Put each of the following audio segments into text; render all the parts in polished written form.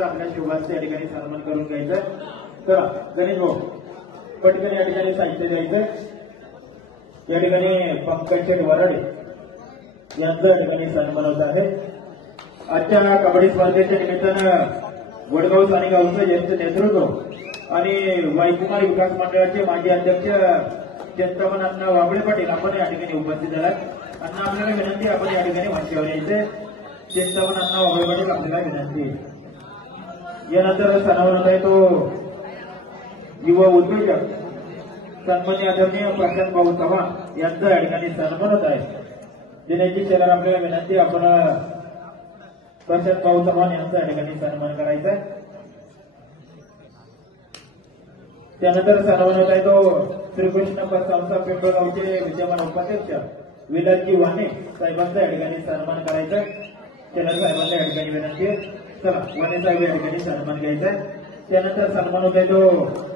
आपल्या शोभाचं या ठिकाणी सन्मान करून घ्यायचं। चला गणेश भाऊ पटकन या ठिकाणी साहित्य द्यायचं। या ठिकाणी पंकज वराडे यांचा या ठिकाणी सन्मान होत आहे। आजच्या कबड्डी स्पर्धेच्या निमित्तानं वडगाव सानेगावचं यांचं नेतृत्व आणि वाईकुमार विकास मंडळाचे माजी अध्यक्ष चिंतामण अण्णा वाबळे पाटील आपण या ठिकाणी उपस्थित झालात। अण्णा आपल्याला विनंती आपण या ठिकाणी मंचावर यायचे। चिंतामण अण्णा वाबळे पाटील आपल्याला विनंती। यानंतर सन्मान होत आहे तो युवा उद्योजक सन्माननीय आदरणीय प्रशांत भाऊ चव्हाण यांचा या ठिकाणी सन्मान होत आहे। दिनेशजी शेलार आपल्याला विनंती आपण प्रशांत भाऊ चव्हाण यांचा या ठिकाणी सन्मान करायचा आहे। त्यानंतर सन्मान होत आहे तो श्रीकृष्ण संस्था पिंपळगावचे विद्यमान उपाध्यक्ष विलासजी वाणे साहेबांचा या ठिकाणी सन्मान करायचा आहे। शेलार साहेबांना या ठिकाणी विनंती आहे। चला वाणे साहेब या ठिकाणी सन्मान घ्यायचा आहे। त्यानंतर सन्मान होत आहे तो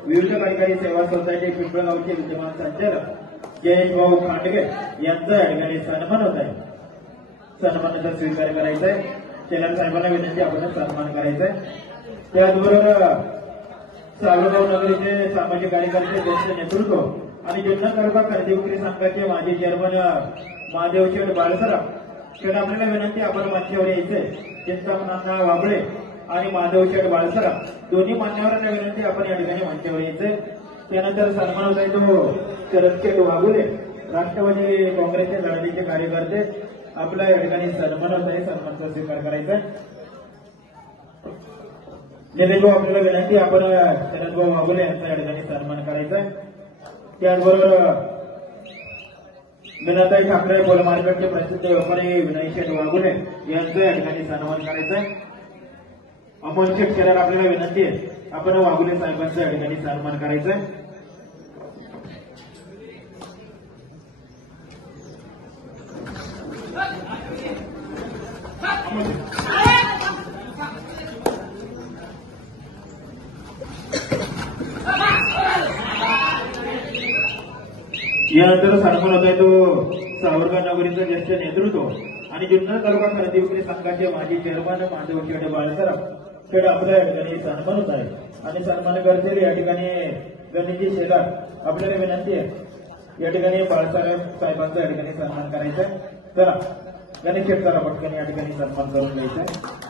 विविध कार्यकारी सेवा सोसायटी पिंपळगावचे विद्यमान संचालक जयेश भाऊ खांडगे यांचा या ठिकाणी सन्मान होत आहे। सन्मानाचा स्वीकार करायचा आहे। शेलार साहेबांना विनंती आपण सन्मान करायचा आहे। त्याचबरोबर सावरगाव नगरीचे सामाजिक कार्यकर्ते ज्यांचे नेतृत्व आणि जुन्नर तालुका खरेदी विक्री संघाचे माजी चेअरमन महादेव शेठ बाळसराम शेठ आपल्याला विनंती आपण मंचावर यायचे। चिंतामण अण्णा वाबळे आणि महादेव शेठ बाळसराम दोन्ही मान्यवरांना विनंती आपण या ठिकाणी मंचावर यायचे। त्यानंतर सन्मान होत आहे तो शरद शेठ वाघुले राष्ट्रवादी काँग्रेसचे लढतीचे कार्यकर्ते आपल्या या ठिकाणी सन्मान होत आहे। सन्मानाचा स्वीकार करायचा। निलेश भाऊ आपल्याला विनंती आपण शरद भाऊ वाघुले यांचा या ठिकाणी सन्मान करायचा। त्याचबरोबर मीनाताई ठाकरे बोल मार्केटचे प्रसिद्ध व्यापारी विनायक शेठ वाघुले यांचा या ठिकाणी सन्मान करायचा। अमोल शेठ शेलार आपल्याला विनंती आहे आपण वाघुले साहेबांचा या ठिकाणी सन्मान करायचा। यानंतर सन्मान होत आहे तो सावरगाव नगरीचं ज्येष्ठ नेतृत्व आणि जुन्नर तालुका खरेदी विक्री संघाचे माजी चेअरमन महादेव शेठ बाळसराम शेठ आपल्या या ठिकाणी सन्मान होत आहे। आणि सन्मान करतील या ठिकाणी गणेशजी शेलार आपल्याला विनंती आहे या ठिकाणी बाळासाहेब साहेबांचा या ठिकाणी सन्मान करायचा आहे। चला गणेश शेठ चला पटकन या ठिकाणी सन्मान करून घ्यायचा आहे।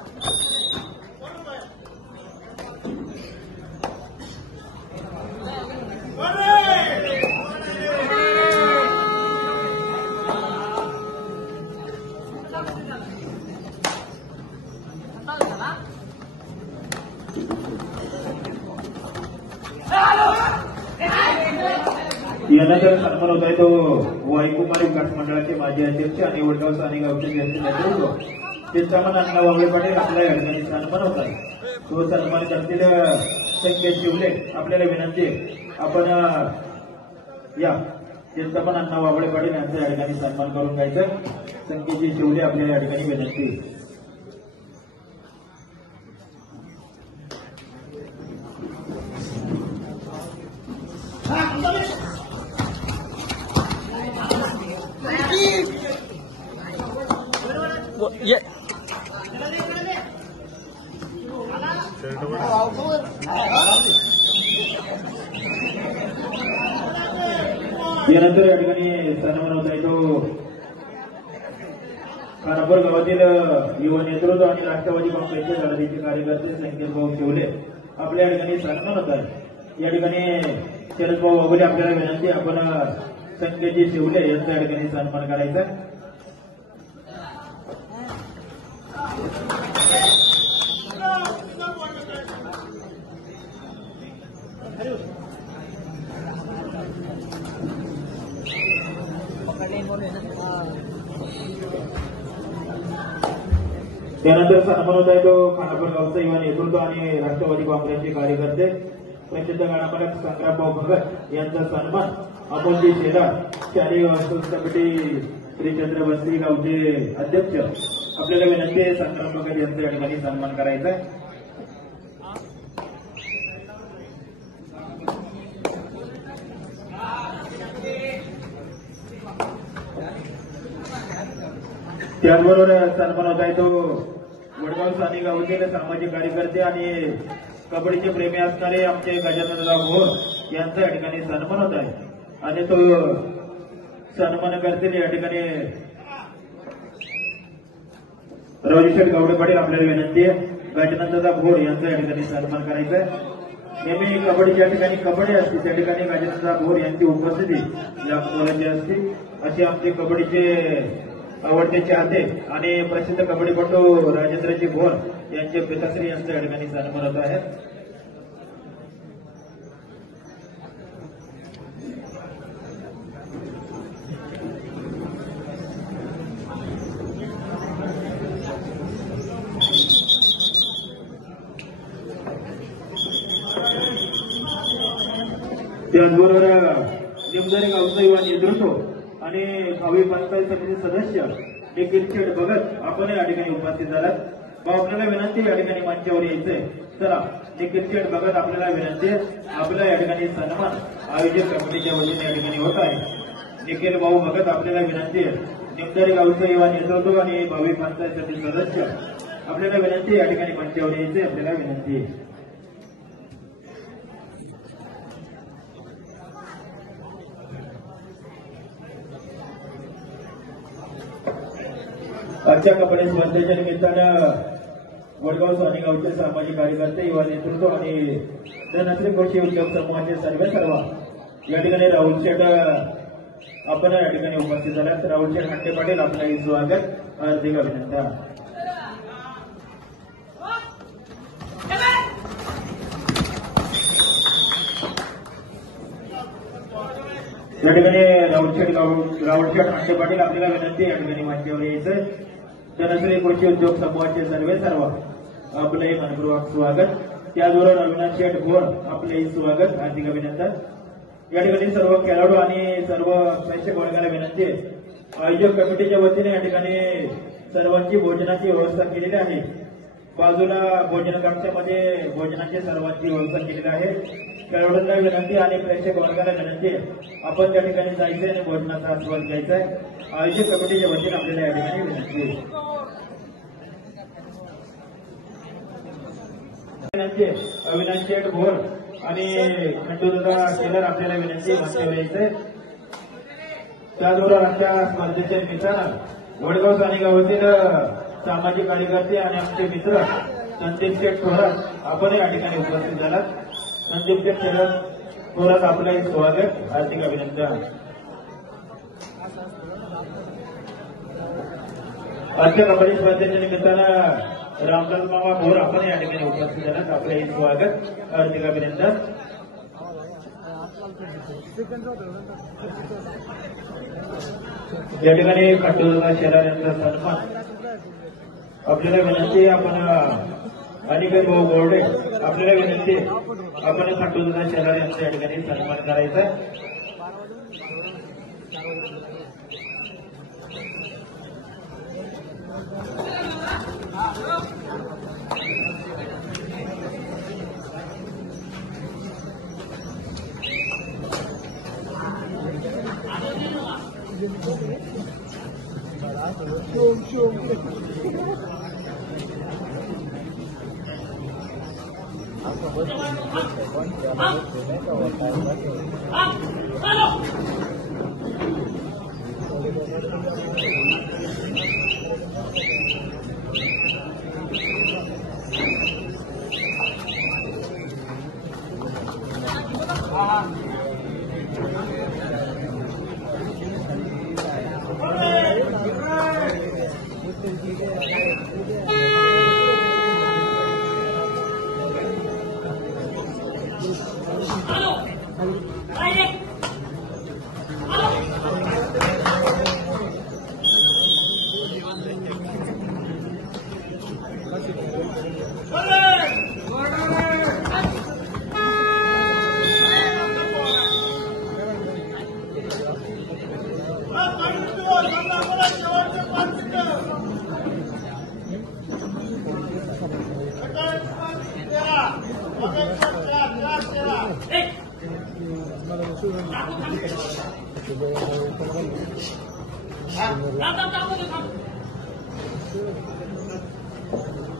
यानंतर सन्मान होत आहे तो वाईकुमार विकास मंडळाचे माजी अध्यक्ष आणि वडगाव सानेगावचे ज्येष्ठ नेतृत्व चिंतामण अण्णा वाबळे पाटील आपल्या या ठिकाणी सन्मान होत आहे। तो सन्मान करतील संकेत शिवले आपल्याला विनंती आपण या चिंतामण अण्णा वाबळे पाटील यांचा या ठिकाणी सन्मान करून घ्यायचं। संकेतजी शिवले आपल्याला या ठिकाणी विनंती। यानंतर या ठिकाणी सन्मान होत आहे तो खानापूर गावातील युवा नेतृत्व आणि राष्ट्रवादी काँग्रेसचे लढतीचे कार्यकर्ते संकेत भाऊ शिवले आपल्या या ठिकाणी सन्मान होत आहे। या ठिकाणी शरद भाऊ वाघुले आपल्याला विनंती आपण संकेतजी शिवले यांचा या ठिकाणी सन्मान करायचा। त्यानंतर सन्मान होत आहे तो खानापूर गावचा युवा नेतृत्व आणि राष्ट्रवादी काँग्रेसचे कार्यकर्ते प्रसिद्ध गाणापालक संग्रामभाऊ भगत यांचा सन्मान अमोलजी शेलार शालेय वास्तूक कमिटी श्रीचंद्र बस्ती गावचे अध्यक्ष आपल्याला विनंती आहे संग्राम भगत यांचा या ठिकाणी सन्मान करायचा आहे। त्याचबरोबर सन्मान होत आहे तो वडगाव स्थानिक गावचे सामाजिक कार्यकर्ते आणि कबड्डीचे प्रेमी असणारे आमचे गजाननराव भोर यांचा या ठिकाणी सन्मान होत आहे आणि तो सन्मान करतील या ठिकाणी राजेश्वर गावडे पाटील आपल्याला विनंती आहे गजाननराव भोर यांचा या ठिकाणी सन्मान करायचा आहे. नेहमी कबड्डी ज्या ठिकाणी कबड्डी असते त्या ठिकाणी गजाननराव भोर यांची उपस्थिती या बोलायची असते. असे आमचे कबड्डीचे आवडते चाहते आणि प्रसिद्ध कबड्डीपटू राजेंद्रजी भोर यांचे पिताश्री यांचा या ठिकाणी सन्मान होत आहे. त्याचबरोबर निमदरी गावचा युवा नेतृत्व आणि भावी पंचायत समिती सदस्य निखिल शेठ भगत आपण या ठिकाणी उपस्थित झालात. आपल्याला विनंती या ठिकाणी मंचावर यायचंय. चला निखिल शेठ भगत आपल्याला विनंती आपल्या या ठिकाणी सन्मान आयोजक कमिटीच्या वतीने या ठिकाणी होत आहे. निखिल भाऊ भगत आपल्याला विनंती आहे निमदरी गावचा युवा नेतृत्व आणि भावी पंचायत समिती सदस्य आपल्याला विनंती या ठिकाणी मंचावर यायचंय. आपल्याला विनंती आहे. आजच्या कबड्डी स्पर्धेच्या निमित्तानं वडगाव स्थानिक गावचे सामाजिक कार्यकर्ते युवा नेतृत्व आणि धनश्री कृषी उद्योग समूहाचे सर्व या ठिकाणी राहुल शेठ आपण या ठिकाणी उपस्थित झाल्यात. राहुल शेठ हट्टे पाटील आपलं स्वागत हार्दिक अभिनंदन. या ठिकाणी राहुल शेठ हट्टे पाटील आपल्याला विनंती या ठिकाणी मंचावर यायचं. धनश्री कृषी उद्योग समूहाचे सर्व आपले मनपूर्वक स्वागत. त्याचबरोबर अविनाश शेठ भोर आपले स्वागत हार्दिक अभिनंदन. या ठिकाणी सर्व खेळाडू आणि सर्व प्रेक्षक वर्गाला विनंती आहे आयोजक कमिटीच्या वतीने या ठिकाणी सर्वांची भोजनाची व्यवस्था केलेली आहे. बाजूला भोजन कक्षामध्ये भोजनाची सर्वांची व्यवस्था केलेली आहे. खेळाडूंना विनंती आणि प्रेक्षक वर्गाला विनंती आहे आपण त्या ठिकाणी जायचंय आणि भोजनाचा आस्वाद घ्यायचा आहे. आयोजक कमिटीच्या वतीने आपल्याला या ठिकाणी विनंती आहे. अविनाश शेठ भोर आणि खंडूदादा टेलर आपल्याला विनंती मंचावर यायचंय. त्याचबरोबर आमच्या स्पर्धेच्या निमित्तानं वडगाव स्थानिक गावातील सामाजिक कार्यकर्ते आणि आमचे मित्र संदीप शेठ थोरात आपण या ठिकाणी उपस्थित झालात. संदीप शेठ थोरात आपलं स्वागत हार्दिक अभिनंदन. आजच्या कबड्डी स्पर्धेच्या निमित्तानं रामदास मामा भोर आपण या ठिकाणी उपस्थित झालात. आपलं स्वागत हार्दिक अभिनंदन. या ठिकाणी खंडूदादा शेलार यांचा सन्मान आपल्याला विनंती आपण अनिकेत भाऊ बोर्डे आपल्याला विनंती आपण खंडूदादा शेलार यांचा या ठिकाणी सन्मान करायचा.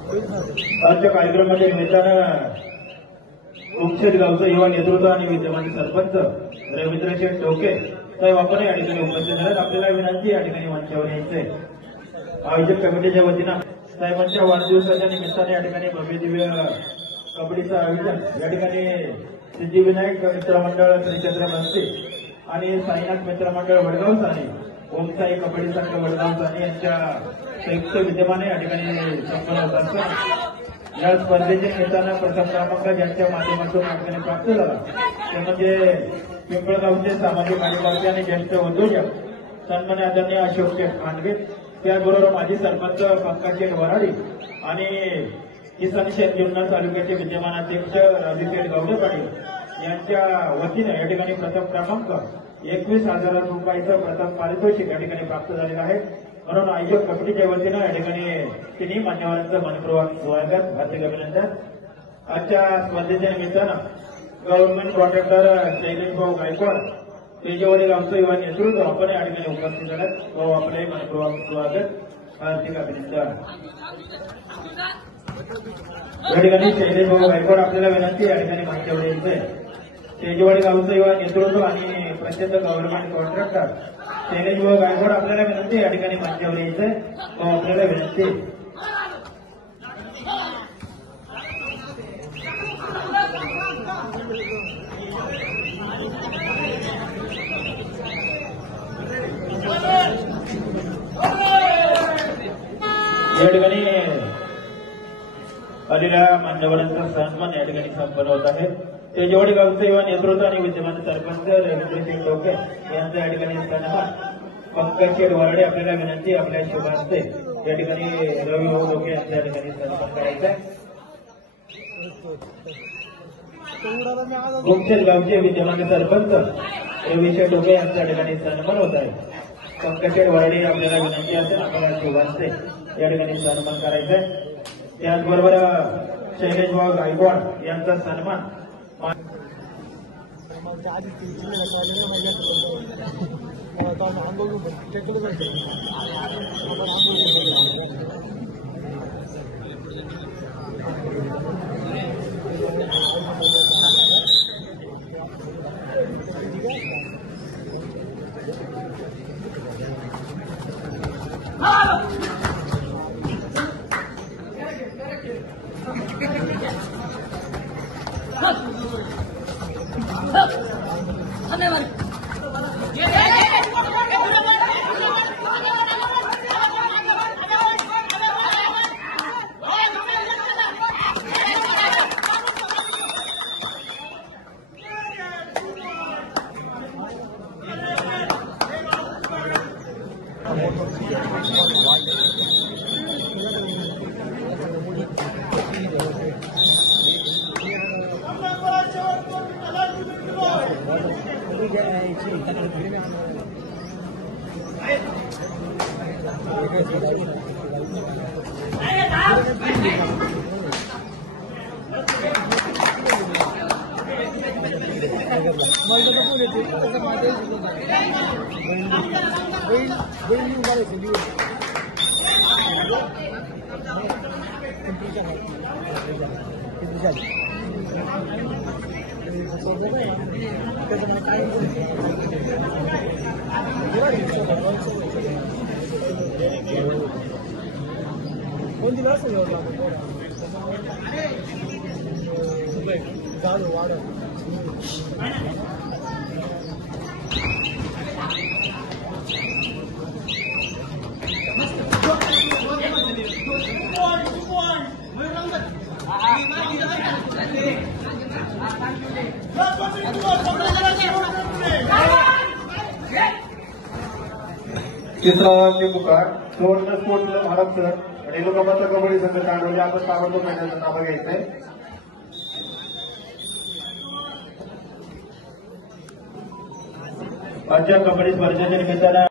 आजच्या कार्यक्रमाच्या निमित्तानं उमशेत गावचं युवा नेतृत्व आणि विद्यमान सरपंच रवींद्र शेठ टोके साहेब आपण या ठिकाणी उपस्थित झाल्यात. आपल्याला विनंती या ठिकाणी मंचावर यायचंय. आयोजक कमिटीच्या वतीनं साहेबांच्या वाढदिवसाच्या निमित्ताने या ठिकाणी भव्य दिव्य कबड्डीचं आयोजन या ठिकाणी सिद्धिविनायक मित्रमंडळ श्रीचंद्र मनसे आणि साईनाथ मित्रमंडळ वडगाव साने ओमसाई कबड्डी संघ वडगाव साने यांच्या संयुक्त विद्यमाने या ठिकाणी संपन्न होत असतो. या स्पर्धेच्या निमित्तानं प्रथम क्रमांक ज्यांच्या माध्यमातून या ठिकाणी प्राप्त झाला ते म्हणजे पिंपळगावचे सामाजिक कार्यकर्ते आणि ज्येष्ठ उद्योजक सन्मान्य आदरणीय अशोक शेठ खांडगे, त्याचबरोबर माजी सरपंच पंकज शेठ वराडी आणि किसन शेठ जुन्नर तालुक्याचे विद्यमान अध्यक्ष राजू शेठ गवडे पाटील यांच्या वतीने या ठिकाणी प्रथम क्रमांक 21,000 रुपयाचं प्रथम पारितोषिक या ठिकाणी प्राप्त झालेलं आहे. म्हणून आयोजक कमिटीच्या वतीनं या ठिकाणी तिन्ही मान्यवरांचं मनपूर्वक स्वागत, हार्दिक अभिनंदन. आजच्या स्पर्धेच्या निमित्तानं गव्हर्नमेंट कॉन्ट्रॅक्टर शैलेश भाऊ गायकवाड तेजेवाडी गावचं युवा नेतृत्व आपण या ठिकाणी उपस्थित झाल्यात. भाऊ आपले मनपूर्वक स्वागत, हार्दिक अभिनंदन. या ठिकाणी शैलेश भाऊ गायकवाड आपल्याला विनंती या ठिकाणी मंचावर यायचंय. तेजेवाडी गावचं युवा नेतृत्व आणि प्रसिद्ध गव्हर्नमेंट कॉन्ट्रॅक्टर शैलेश भाऊ गायकवाड आपल्याला विनंती या ठिकाणी मंचावर यायचंय. भाऊ आपल्याला विनंती. या ठिकाणी आलेल्या मान्यवरांचा सन्मान या ठिकाणी संपन्न होत आहे. तेजेवाडी गावचं युवा नेतृत्व आणि विद्यमान सरपंच रवींद्र शेठ टोके यांचं या ठिकाणी सन्मान. पंकज शेठ वराडे आपल्याला विनंती आपल्या शुभ हस्ते या ठिकाणी रवी भाऊ टोके यांचा या ठिकाणी सन्मान करायचा आहे. उमशेत गावचे विद्यमान सरपंच रवी शेठ टोके यांचा या ठिकाणी सन्मान होत आहे. पंकज शेठ वराडे आपल्याला विनंती असेल आपल्याला शुभ हस्ते या ठिकाणी सन्मान करायचा आहे. त्याचबरोबर शैलेश भाऊ गायकवाड यांचा सन्मान. तिसरा पुकार सुवर्ण स्पोर्ट्स महाराष्ट्र आणि लोकमाता कबड्डी संघ काढवली. आपण ताबडतोब मैदानाचं नाव घ्यायचंय. आजच्या कबड्डी स्पर्धेच्या निमित्तानं